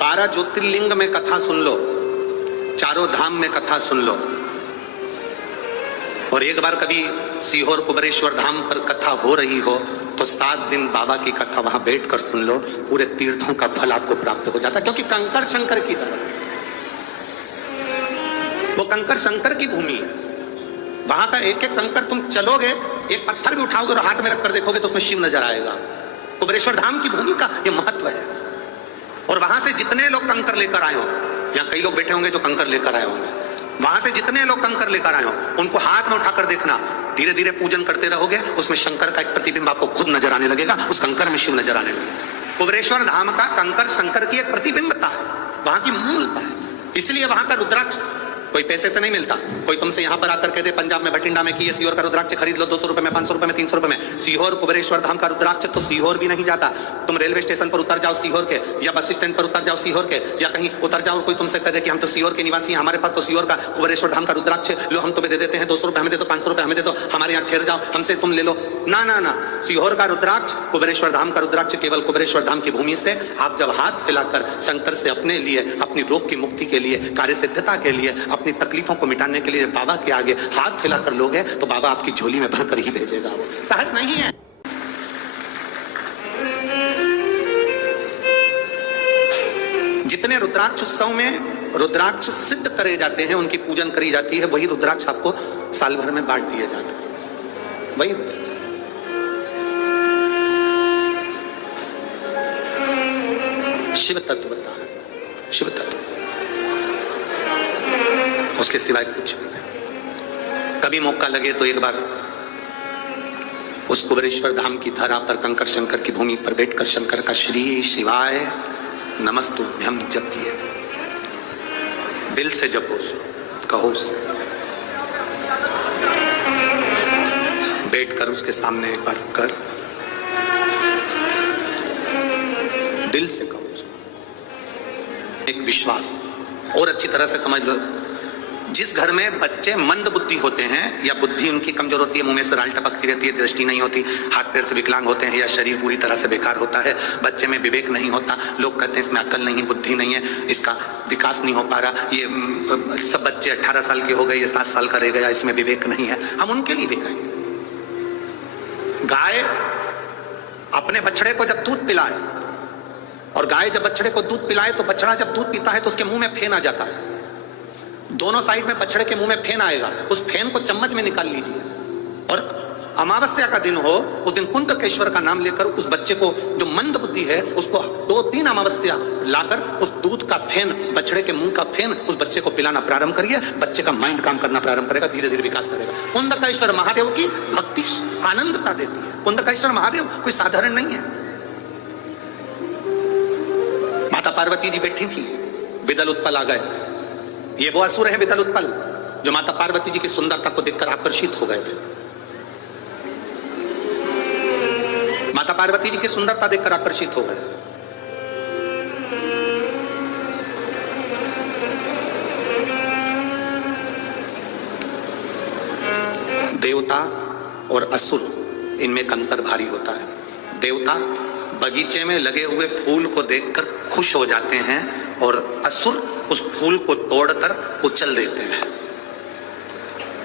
12 ज्योतिर्लिंग में कथा सुन लो, चारों धाम में कथा सुन लो, और एक बार कभी सीहोर कुबेरेश्वर धाम पर कथा हो रही हो तो 7 दिन बाबा की कथा वहां बैठकर सुन लो, पूरे तीर्थों का फल आपको प्राप्त हो जाता है। क्योंकि कंकर शंकर की तरह, वो कंकर शंकर की भूमि है। वहां का एक एक कंकर तुम चलोगे, एक पत्थर भी उठाओगे और हाथ में रखकर देखोगे तो उसमें शिव नजर आएगा। कुबेरेश्वर धाम की भूमि का ये महत्व है। और वहां से जितने लोग कंकर लेकर आए हो, या कई लोग बैठे होंगे जो कंकर लेकर आए होंगे, वहां से जितने लोग कंकर लेकर आए हो उनको हाथ में उठाकर देखना, धीरे धीरे पूजन करते रहोगे, उसमें शंकर का एक प्रतिबिंब आपको खुद नजर आने लगेगा, उस कंकर में शिव नजर आने लगेगा। कुबेरेश्वर धाम का कंकर शंकर की एक प्रतिबिंबता है, वहां की मूलता है। इसलिए वहां का रुद्राक्ष कोई पैसे से नहीं मिलता। कोई तुमसे यहां पर आकर कहते पंजाब में भटिंडा में कि ये सीहोर का रुद्राक्ष खरीद लो 200 रुपए में, 500 रुपए में, 300 रुपए में। सीहोर कुबेरेश्वर धाम का रुद्राक्ष तो सीहोर भी नहीं जाता। तुम रेलवे स्टेशन पर उतर जाओ सीहोर के, या बस स्टैंड पर उतर जाओ सीहोर के, या कहीं उतर जाओ, कोई तुमसे कहे कि हम तो सीहोर के निवासी हैं, हमारे पास तो सीहोर का कुबेरेश्वर धाम का रुद्राक्ष लो, हम तुम्हें दे देते हैं, 200 रुपए हमें दे दो, 500 रुपए हमें दे दो, हमारे यहाँ ठहर जाओ, हमसे तुम ले लो। ना ना ना, सीहोर का रुद्राक्ष, कुबेरेश्वर धाम का रुद्राक्ष केवल कुबेरेश्वर धाम की भूमि से आप जब हाथ फैलाकर शंकर से अपने लिए, अपनी रोग की मुक्ति के लिए, कार्य सिद्धता के लिए, अपनी तकलीफों को मिटाने के लिए बाबा के आगे हाथ फैलाकर लोगे तो बाबा आपकी झोली में भरकर ही भेजेगा। वो सहज नहीं है। जितने रुद्राक्ष उत्सव में रुद्राक्ष सिद्ध करे जाते हैं, उनकी पूजन करी जाती है, वही रुद्राक्ष आपको साल भर में बांट दिए जाते हैं। वही शिव तत्वता, शिव तत्व, उसके सिवाय कुछ नहीं। कभी मौका लगे तो एक बार उस कुबेरेश्वर धाम की धरा पर कंकर शंकर की भूमि पर बैठकर शंकर का श्री शिवाय नमस्तुभ्यम जपिए, दिल से जपो, कहो, बैठकर उसके सामने एक बार कर दिल से कहो, एक विश्वास। और अच्छी तरह से समझ लो, जिस घर में बच्चे मंद बुद्धि होते हैं या बुद्धि उनकी कमजोर होती है, मुंह में से राल टपकती रहती है, दृष्टि नहीं होती, हाथ पैर से विकलांग होते हैं, या शरीर पूरी तरह से बेकार होता है, बच्चे में विवेक नहीं होता, लोग कहते हैं इसमें अकल नहीं, बुद्धि नहीं है, इसका विकास नहीं हो पा रहा, ये सब बच्चे 18 साल के हो गए, ये 7 साल का रह गया, इसमें विवेक नहीं है, हम उनके लिए भी कहें। गाय अपने बछड़े को जब दूध पिलाए, और गाय जब बछड़े को दूध पिलाए तो बछड़ा जब दूध पीता है तो उसके मुंह में फेन आ जाता है, दोनों साइड में बछड़े के मुंह में फेन आएगा, उस फेन को चम्मच में निकाल लीजिए, और अमावस्या का दिन हो, उस दिन कुंतकेश्वर का नाम लेकर उस बच्चे को, जो मंद बुद्धि है, उसको 2-3 अमावस्या लाकर उस दूध का फेन, बछड़े के मुंह का फेन उस बच्चे को पिलाना प्रारंभ करिए, बच्चे का माइंड काम करना प्रारंभ करेगा, धीरे धीरे विकास करेगा। कुंतकेश्वर महादेव की भक्ति आनंदता देती है। कुंतकेश्वर महादेव कोई साधारण नहीं है। माता पार्वती जी बैठी थी, विदल उत्पल आ गए। ये वो असुर है विदल उत्पल जो माता पार्वती जी की सुंदरता को देखकर आकर्षित हो गए थे। माता पार्वती जी की सुंदरता देखकर आकर्षित हो गए। देवता और असुर, इनमें एक अंतर भारी होता है। देवता बगीचे में लगे हुए फूल को देखकर खुश हो जाते हैं, और असुर उस फूल को तोड़कर उछल देते हैं।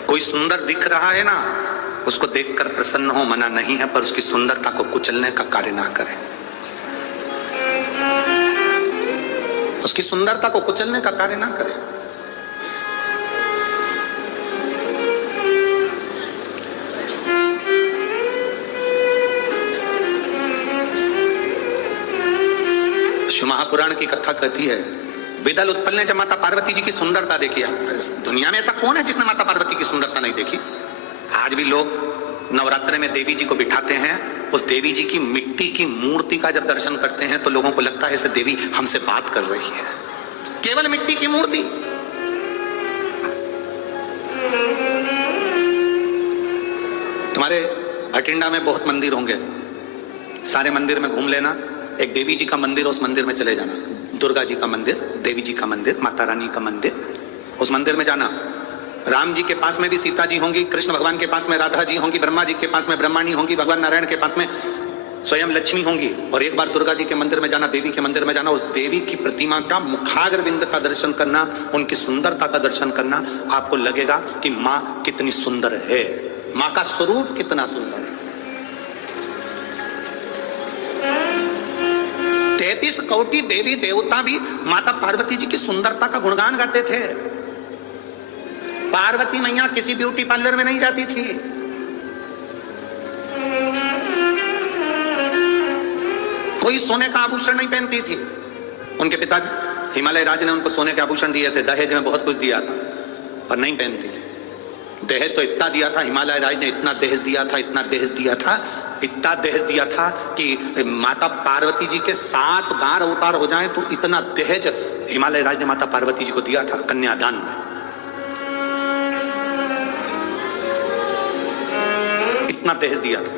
कोई सुंदर दिख रहा है ना, उसको देखकर प्रसन्न हो मना नहीं है, पर उसकी सुंदरता को कुचलने का कार्य ना करें। उसकी सुंदरता को कुचलने का कार्य ना करें। शिव महापुराण की कथा कहती है, विदल उत्पल ने जब माता पार्वती जी की सुंदरता देखी, दुनिया में ऐसा कौन है जिसने माता पार्वती की सुंदरता नहीं देखी। आज भी लोग नवरात्र में देवी जी को बिठाते हैं, उस देवी जी की मिट्टी की मूर्ति का जब दर्शन करते हैं तो लोगों को लगता है ऐसे देवी हमसे बात कर रही है। केवल मिट्टी की मूर्ति। तुम्हारे भटिंडा में बहुत मंदिर होंगे, सारे मंदिर में घूम लेना, एक देवी जी का मंदिर, उस मंदिर में चले जाना, दुर्गा जी का मंदिर, देवी जी का मंदिर, माता रानी का मंदिर, उस मंदिर में जाना। राम जी के पास में भी सीता जी होंगी, कृष्ण भगवान के पास में राधा जी होंगी, ब्रह्मा जी के पास में ब्रह्माणी होंगी, भगवान नारायण के पास में स्वयं लक्ष्मी होंगी। और एक बार दुर्गा जी के मंदिर में जाना, देवी के मंदिर में जाना, उस देवी की प्रतिमा का मुखाग्रविंद का दर्शन करना, उनकी सुंदरता का दर्शन करना, आपको लगेगा कि मां कितनी सुंदर है, मां का स्वरूप कितना सुंदर है। 33 कोटि देवी देवता भी माता पार्वती जी की सुंदरता का गुणगान गाते थे। पार्वती मैया किसी ब्यूटी पार्लर में नहीं जाती थी। कोई सोने का आभूषण नहीं पहनती थी। उनके पिता हिमालय राज ने उनको सोने के आभूषण दिए थे, दहेज में बहुत कुछ दिया था, पर नहीं पहनती थी। दहेज तो इतना दिया था, हिमालय राज ने इतना दहेज दिया था, इतना दहेज दिया था, इतना दहेज दिया था कि माता पार्वती जी के 7 बार अवतार हो जाएं तो इतना दहेज हिमालय राज ने माता पार्वती जी को दिया था कन्यादान में। इतना दहेज दिया था।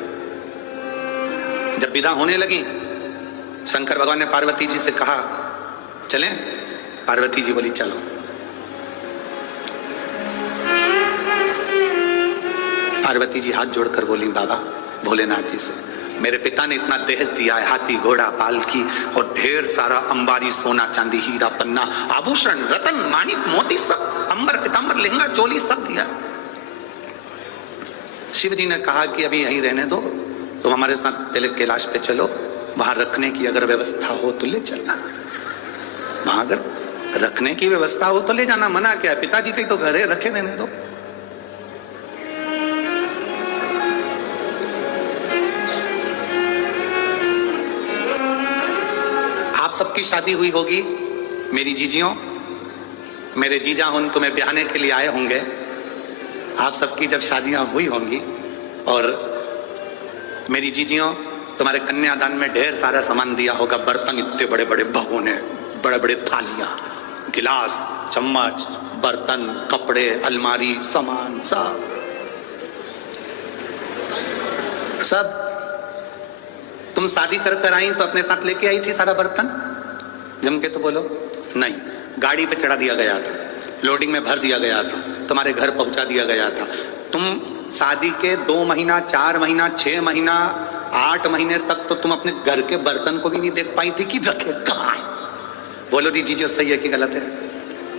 जब विदा होने लगी, शंकर भगवान ने पार्वती जी से कहा चलें? पार्वती जी बोली चलो। पार्वती जी हाथ जोड़कर बोली बाबा भोलेनाथ जी से, मेरे पिता ने इतना दहेज दिया है, हाथी घोड़ा पालकी और ढेर सारा अंबारी सोना चांदी हीरा पन्ना आभूषण रतन माणिक मोती सब, अंबर पीतांबर लहंगा चोली सब दिया। शिव जी ने कहा कि अभी यहीं रहने दो, तुम हमारे साथ पहले कैलाश पे चलो, वहां रखने की अगर व्यवस्था हो तो ले चलना, वहां अगर रखने की व्यवस्था हो तो ले जाना, मना क्या है, पिताजी कहीं तो घर है, रखे रहने दो। आप सबकी शादी हुई होगी, मेरी जीजियों, मेरे जीजा उन तुम्हें ब्याहने के लिए आए होंगे। आप सबकी जब शादियां हुई होंगी और मेरी जीजियों तुम्हारे कन्यादान में ढेर सारा सामान दिया होगा, बर्तन इतने बड़े बड़े भगोने, बड़े बड़े थालियां, गिलास, चम्मच, बर्तन, कपड़े, अलमारी, सामान सब तुम शादी कर कर आई तो अपने साथ लेके आई थी सारा बर्तन? जम के तो बोलो नहीं, गाड़ी पे चढ़ा दिया गया था, लोडिंग में भर दिया गया था, तुम्हारे घर पहुंचा दिया गया था। तुम शादी के 2 महीना, 4 महीना, 6 महीना, 8 महीने तक तो तुम अपने घर के बर्तन को भी नहीं देख पाई थी कि रखे कहाँ है। बोलो दी जीजो सही है कि गलत है?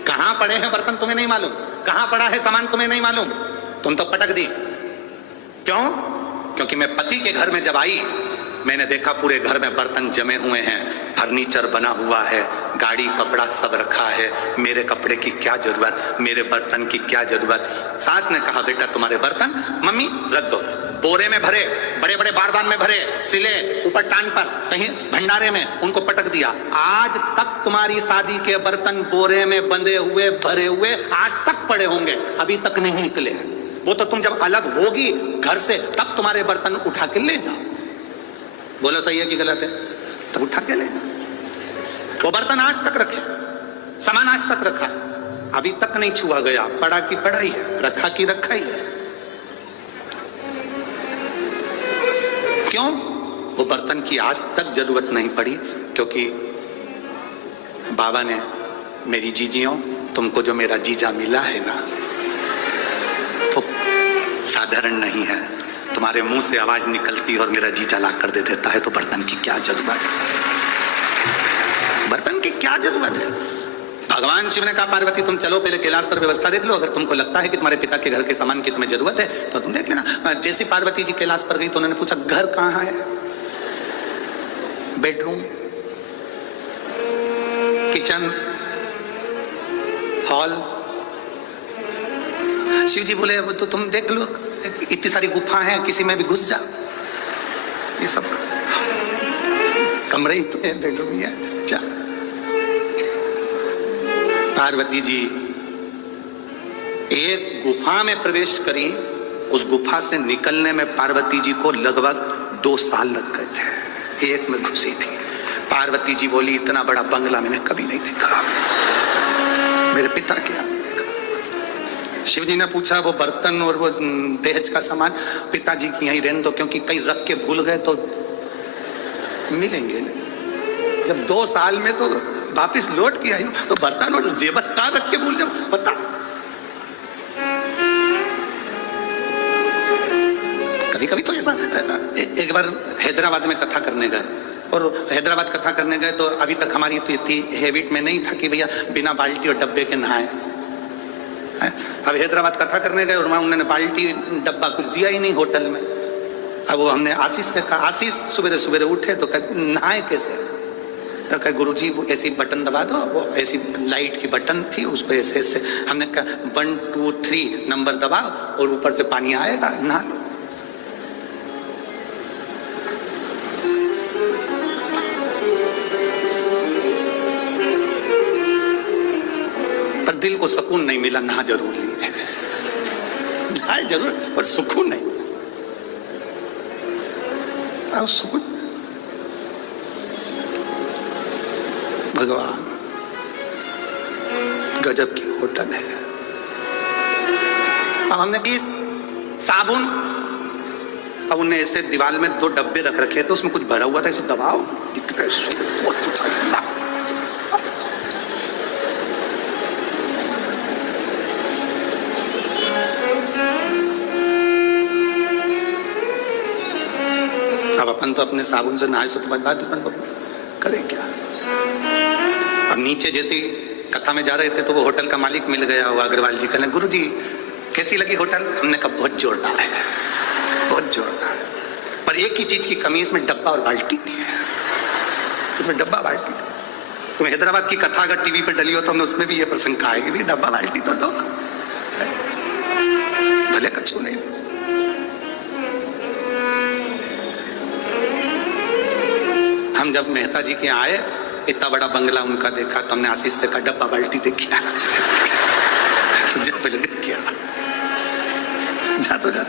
कहां पड़े हैं बर्तन तुम्हें नहीं मालूम, कहां पड़ा है सामान तुम्हें नहीं मालूम, तुम तो पटक दी। क्यों? क्योंकि मैं पति के घर में जब आई, मैंने देखा पूरे घर में बर्तन जमे हुए हैं, फर्नीचर बना हुआ है, गाड़ी कपड़ा सब रखा है, मेरे कपड़े की क्या जरूरत, मेरे बर्तन की क्या जरूरत। सास ने कहा बेटा तुम्हारे बर्तन मम्मी रख दो, बोरे में भरे, बड़े बड़े बारदान में भरे, सिले ऊपर टांग पर कहीं भंडारे में, उनको पटक दिया। आज तक तुम्हारी शादी के बर्तन बोरे में बंधे हुए भरे हुए आज तक पड़े होंगे, अभी तक नहीं निकले। वो तो तुम जब अलग होगी घर से तब तुम्हारे बर्तन उठा के ले जाओ। बोलो सही है कि गलत है? तो उठा के ले, वो बर्तन आज तक रखे, सामान आज तक रखा, अभी तक नहीं छुआ गया, पड़ा की पड़ा ही है, रखा की रखा ही है। क्यों? वो बर्तन की आज तक जरूरत नहीं पड़ी, क्योंकि बाबा ने, मेरी जीजियों, तुमको जो मेरा जीजा मिला है ना, वो साधारण नहीं है। तुम्हारे मुंह से आवाज निकलती और मेरा जीजा ला कर दे देता है, तो बर्तन की क्या जरूरत है? बर्तन की क्या जरूरत है? भगवान शिव ने कहा पार्वती तुम चलो पहले कैलाश पर व्यवस्था देख लो, अगर तुमको लगता है कि तुम्हारे पिता के घर के सामान की तुम्हें जरूरत है तो तुम देख लेना। जैसी पार्वती जी कैलाश पर गई तो उन्होंने पूछा घर कहाँ है? Bedroom, kitchen, hall. Shiv ji बोले तो तुम देख लो, इतनी सारी गुफा हैं, किसी में भी घुस जा, ये सब कमरे ही तो है, बेडरूम ही है, जा। पार्वती जी एक गुफा में प्रवेश करी, उस गुफा से निकलने में पार्वती जी को लगभग 2 साल लग गए थे, एक में घुसी थी। पार्वती जी बोली इतना बड़ा बंगला मैंने कभी नहीं देखा, मेरे पिता के यहाँ नहीं देखा। शिव जी ने पूछा वो बर्तन और वो दहेज का सामान पिताजी की यहीं रहने दो, क्योंकि कहीं रख के भूल गए तो मिलेंगे नहीं। जब 2 साल में तो वापिस लौट के आई तो बर्तन और जेवर कहाँ रख के भूल जाओ, बता। कभी कभी तो ऐसा एक बार हैदराबाद में कथा करने गए, और हैदराबाद कथा करने गए तो अभी तक हमारी तो इतनी हैबिट में नहीं था कि भैया बिना बाल्टी और डब्बे के नहाए। अब हैदराबाद कथा करने गए और वहां उन्होंने बाल्टी डब्बा कुछ दिया ही नहीं होटल में। अब वो हमने आशीष से कहा, आशीष सुबह सुबह उठे तो नहाए कैसे? तो कहा गुरुजी वो ऐसी बटन दबा दो, वो ऐसी लाइट की बटन थी, उसको ऐसे ऐसे हमने कहा 1 2 3 नंबर दबाओ और ऊपर से पानी आएगा, नहा लो। पर दिल को सुकून नहीं मिला, नहा जरूर लिए, नहाए जरूर पर सुकून नहीं। अब सुकून भगवान गजब की होटल है। अब हमने की साबुन, अब उन्हें ऐसे दीवार में 2 डब्बे रख रखे तो उसमें कुछ भरा हुआ था, इसे दबाओ, अब अपन तो अपने साबुन से नहाए सो तो बात अपन को करें क्या। अब नीचे जैसे कथा में जा रहे थे तो वो होटल का मालिक मिल गया, वो अग्रवाल जी कहने गुरुजी कैसी लगी होटल? हमने कहा बहुत जोरदार है, बहुत जोरदार, पर एक ही चीज की कमी, इसमें डब्बा और बाल्टी नहीं है, इसमें डब्बा बाल्टी। तुम हैदराबाद की कथा अगर टीवी पे डली हो तो हमने उसमें भी ये प्रसंग कहा है कि भी डब्बा बाल्टी तो दो, भले कच्चू नहीं। हम जब मेहता जी के यहाँ आए, इतना बड़ा बंगला उनका देखा तो हमने आशीष से कहा डब्बा बाल्टी देखिए तो जा पहले देख के आ, जा तो जा।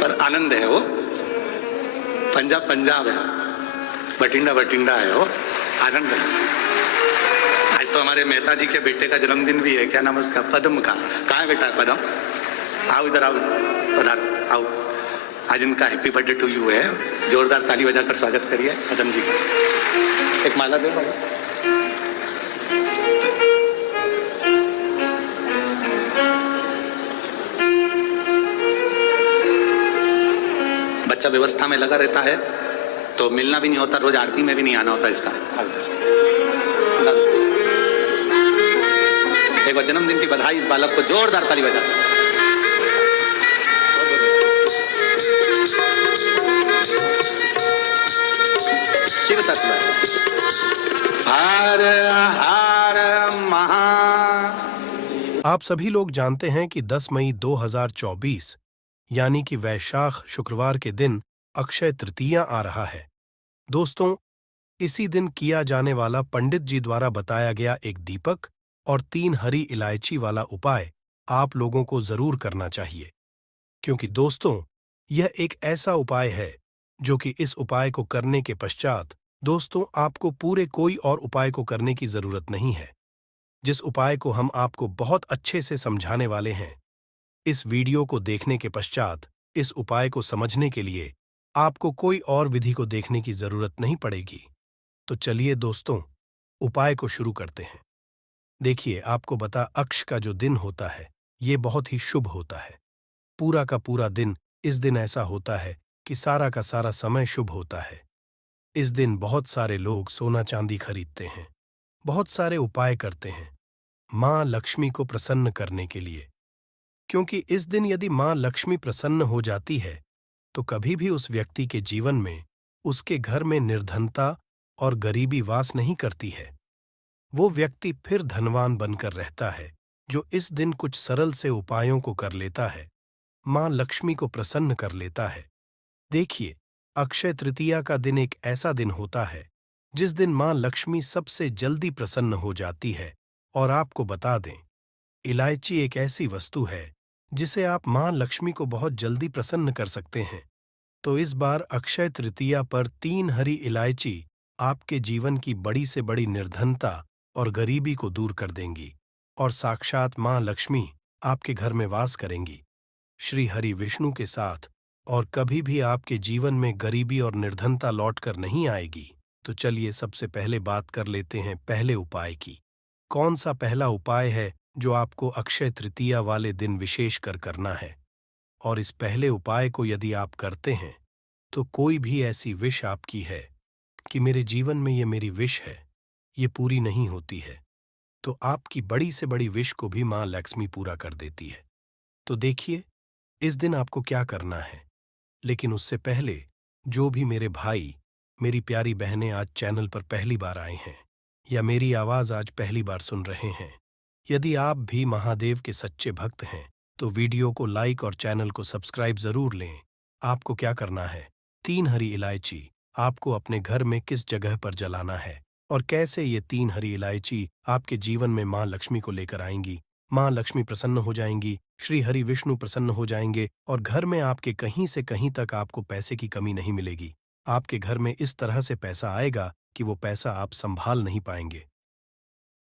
पर आनंद है वो, पंजाब पंजाब है, बठिंडा बठिंडा है वो, आनंद है। आज तो हमारे मेहता जी के बेटे का जन्मदिन भी है, क्या नाम है उसका? पद्म का। कहाँ है बेटा पद्म? आओ इधर आओ, पधारो आओ। आज इनका हैप्पी बर्थडे टू यू है, जोरदार ताली बजाकर स्वागत करिए पद्म जी का। एक माला दे बाबा। बच्चा व्यवस्था में लगा रहता है तो मिलना भी नहीं होता, रोज आरती में भी नहीं आना होता इसका। एक बार जन्मदिन की बधाई इस बालक को, जोरदार ताली बजा। हर हर महा। आप सभी लोग जानते हैं कि 10 मई 2024 यानी कि वैशाख शुक्रवार के दिन अक्षय तृतीया आ रहा है। दोस्तों, इसी दिन किया जाने वाला पंडित जी द्वारा बताया गया एक दीपक और 3 हरी इलायची वाला उपाय आप लोगों को जरूर करना चाहिए, क्योंकि दोस्तों यह एक ऐसा उपाय है जो कि इस उपाय को करने के पश्चात दोस्तों आपको पूरे कोई और उपाय को करने की जरूरत नहीं है, जिस उपाय को हम आपको बहुत अच्छे से समझाने वाले हैं। इस वीडियो को देखने के पश्चात इस उपाय को समझने के लिए आपको कोई और विधि को देखने की जरूरत नहीं पड़ेगी। तो चलिए दोस्तों, उपाय को शुरू करते हैं। देखिए, आपको बता अक्ष का जो दिन होता है ये बहुत ही शुभ होता है। पूरा का पूरा दिन इस दिन ऐसा होता है कि सारा का सारा समय शुभ होता है। इस दिन बहुत सारे लोग सोना चांदी खरीदते हैं, बहुत सारे उपाय करते हैं माँ लक्ष्मी को प्रसन्न करने के लिए, क्योंकि इस दिन यदि माँ लक्ष्मी प्रसन्न हो जाती है तो कभी भी उस व्यक्ति के जीवन में, उसके घर में निर्धनता और गरीबी वास नहीं करती है। वो व्यक्ति फिर धनवान बनकर रहता है जो इस दिन कुछ सरल से उपायों को कर लेता है, माँ लक्ष्मी को प्रसन्न कर लेता है। देखिए, अक्षय तृतीया का दिन एक ऐसा दिन होता है जिस दिन माँ लक्ष्मी सबसे जल्दी प्रसन्न हो जाती है। और आपको बता दें, इलायची एक ऐसी वस्तु है जिसे आप माँ लक्ष्मी को बहुत जल्दी प्रसन्न कर सकते हैं। तो इस बार अक्षय तृतीया पर 3 हरी इलायची आपके जीवन की बड़ी से बड़ी निर्धनता और गरीबी को दूर कर देंगी और साक्षात माँ लक्ष्मी आपके घर में वास करेंगी श्री हरि विष्णु के साथ, और कभी भी आपके जीवन में गरीबी और निर्धनता लौटकर नहीं आएगी। तो चलिए सबसे पहले बात कर लेते हैं पहले उपाय की। कौन सा पहला उपाय है जो आपको अक्षय तृतीया वाले दिन विशेष कर करना है। और इस पहले उपाय को यदि आप करते हैं तो कोई भी ऐसी विश आपकी है कि मेरे जीवन में ये मेरी विश है, ये पूरी नहीं होती है, तो आपकी बड़ी से बड़ी विश को भी माँ लक्ष्मी पूरा कर देती है। तो देखिए, इस दिन आपको क्या करना है। लेकिन उससे पहले जो भी मेरे भाई, मेरी प्यारी बहनें आज चैनल पर पहली बार आए हैं या मेरी आवाज़ आज पहली बार सुन रहे हैं, यदि आप भी महादेव के सच्चे भक्त हैं तो वीडियो को लाइक और चैनल को सब्सक्राइब ज़रूर लें। आपको क्या करना है, 3 हरी इलायची आपको अपने घर में किस जगह पर जलाना है और कैसे ये 3 हरी इलायची आपके जीवन में माँ लक्ष्मी को लेकर आएंगी। माँ लक्ष्मी प्रसन्न हो जाएंगी, श्री हरि विष्णु प्रसन्न हो जाएंगे और घर में आपके कहीं से कहीं तक आपको पैसे की कमी नहीं मिलेगी। आपके घर में इस तरह से पैसा आएगा कि वो पैसा आप संभाल नहीं पाएंगे।